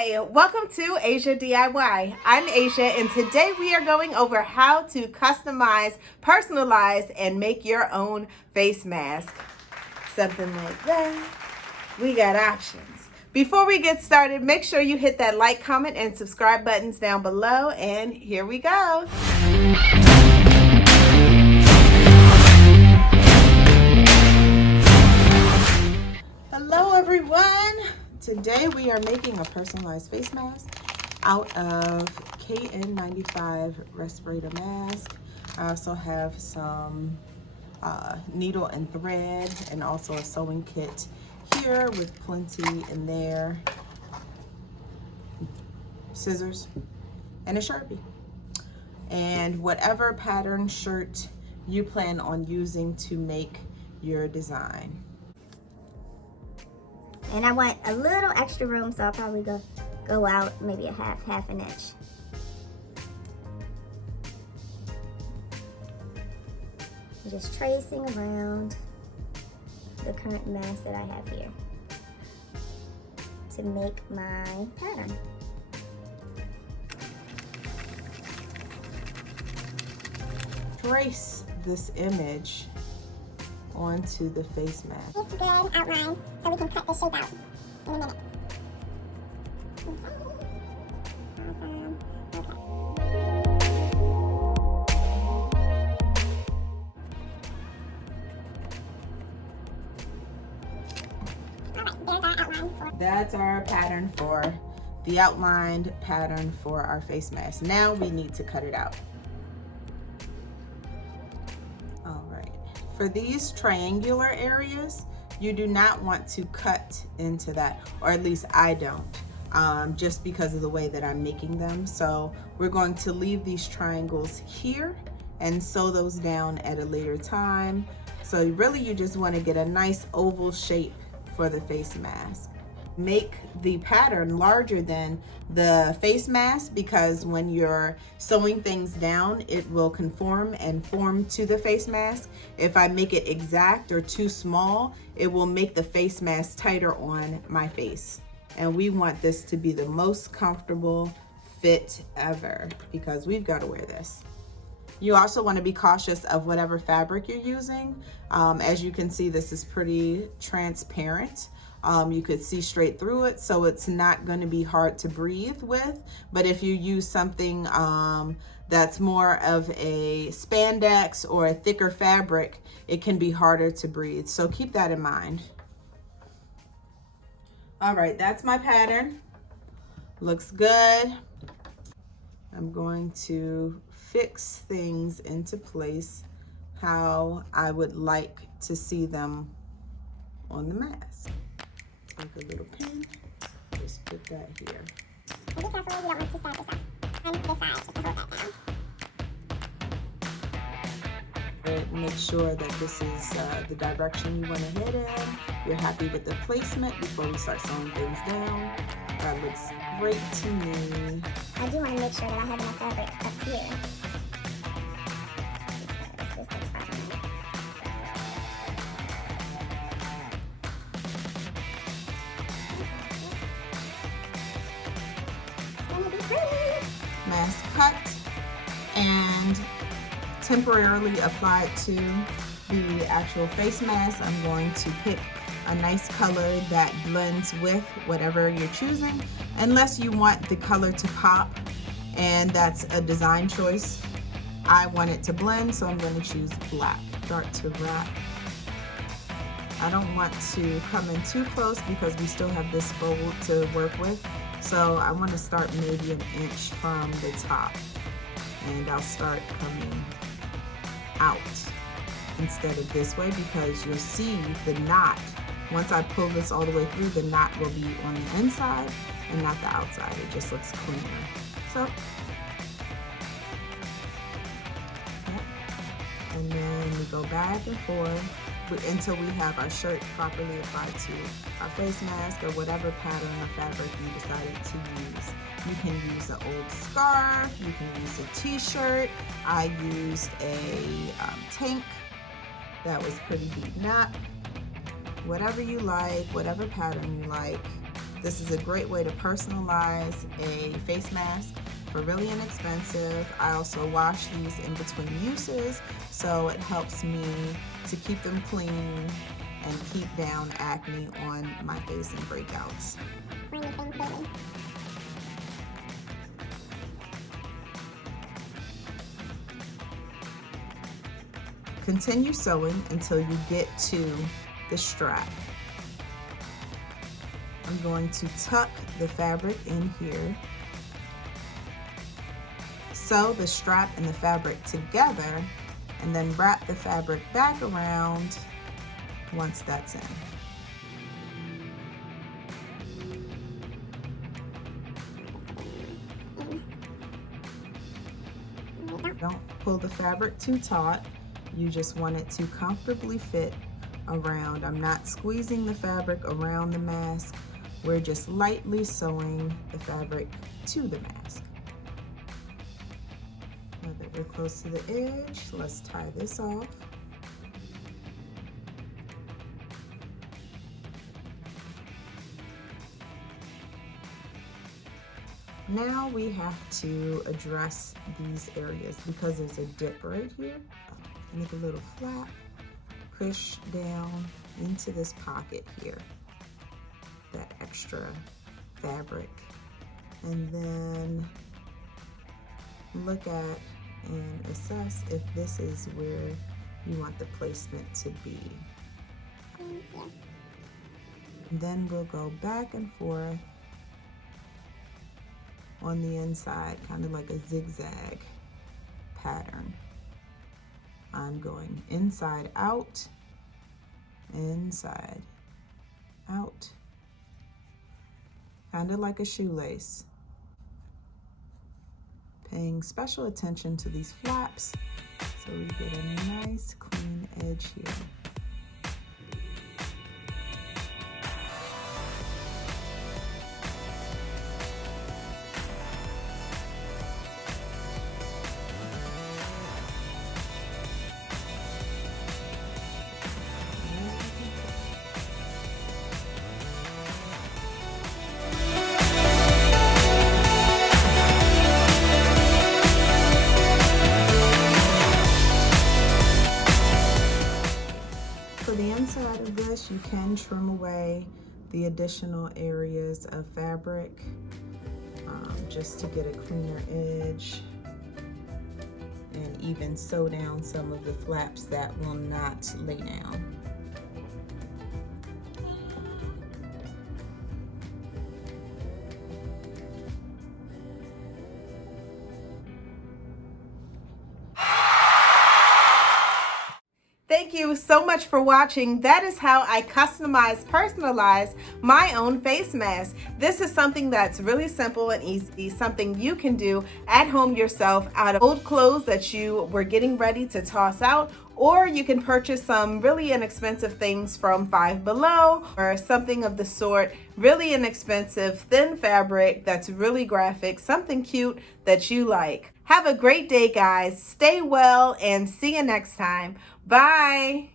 Hi, welcome to Asia DIY. I'm Asia, and today we are going over how to customize, personalize, and make your own face mask. Something like that. We got options. Before we get started, make sure you hit that like, comment, and subscribe buttons down below, and here we go. Hello everyone. Today we are making a personalized face mask out of KN95 respirator mask. I also have some needle and thread and also a sewing kit here with plenty in there, scissors, and a Sharpie. And whatever pattern shirt you plan on using to make your design. And I want a little extra room, so I'll probably go out maybe a half an inch. I'm just tracing around the current mask that I have here to make my pattern. Trace this image onto the face mask. It's a good outline, so we can cut this shape out in a minute. Awesome. Okay. That's our pattern for the outlined pattern for our face mask. Now we need to cut it out. For these triangular areas, you do not want to cut into that, or at least I don't, just because of the way that I'm making them. So we're going to leave these triangles here and sew those down at a later time. So really you just want to get a nice oval shape for the face mask. Make the pattern larger than the face mask, because when you're sewing things down, it will conform and form to the face mask. If I make it exact or too small, it will make the face mask tighter on my face. And we want this to be the most comfortable fit ever, because we've got to wear this. You also want to be cautious of whatever fabric you're using. As you can see, this is pretty transparent. You could see straight through it, so it's not going to be hard to breathe with. But if you use something that's more of a spandex or a thicker fabric, it can be harder to breathe. So keep that in mind. All right, that's my pattern. Looks good. I'm going to fix things into place how I would like to see them on the mask. Take a little pin, just put that here. And be careful, you don't want to stab yourself. And this side, just to hold that down. And make sure that this is the direction you want to head in. You're happy with the placement before we start sewing things down. That looks great to me. I do want to make sure that I have enough fabric up here. Mask cut and temporarily applied to the actual face mask. I'm going to pick a nice color that blends with whatever you're choosing, unless you want the color to pop, and that's a design choice. I want it to blend, so I'm going to choose black. Start to wrap. I don't want to come in too close because we still have this fold to work with. So I want to start maybe an inch from the top, and I'll start coming out instead of this way, because you'll see the knot. Once I pull this all the way through, the knot will be on the inside and not the outside. It just looks cleaner. So, and then we go back and forth until we have our shirt properly applied to our face mask or whatever pattern or fabric you decided to use. You can use an old scarf, you can use a t-shirt. I used a tank that was pretty beaten up. Whatever you like, whatever pattern you like, This is a great way to personalize a face mask for really inexpensive. I also wash these in between uses, so it helps me to keep them clean and keep down acne on my face and breakouts. Continue sewing until you get to the strap. I'm going to tuck the fabric in here. Sew the strap and the fabric together and then wrap the fabric back around once that's in. Don't pull the fabric too taut. You just want it to comfortably fit around. I'm not squeezing the fabric around the mask. We're just lightly sewing the fabric to the mask. Now that we're close to the edge, let's tie this off. Now we have to address these areas because there's a dip right here. Make a little flap, push down into this pocket here, that extra fabric, and then look at and assess if this is where you want the placement to be. And then we'll go back and forth on the inside, kind of like a zigzag pattern. I'm going inside out, inside out, kind of like a shoelace. Paying special attention to these flaps so we get a nice clean edge here. You can trim away the additional areas of fabric just to get a cleaner edge, and even sew down some of the flaps that will not lay down. Thank you so much for watching. That is how I personalize my own face mask. This is something that's really simple and easy, something you can do at home yourself out of old clothes that you were getting ready to toss out, or you can purchase some really inexpensive things from Five Below or something of the sort. Really inexpensive, thin fabric that's really graphic, something cute that you like. Have a great day, guys. Stay well and see you next time. Bye.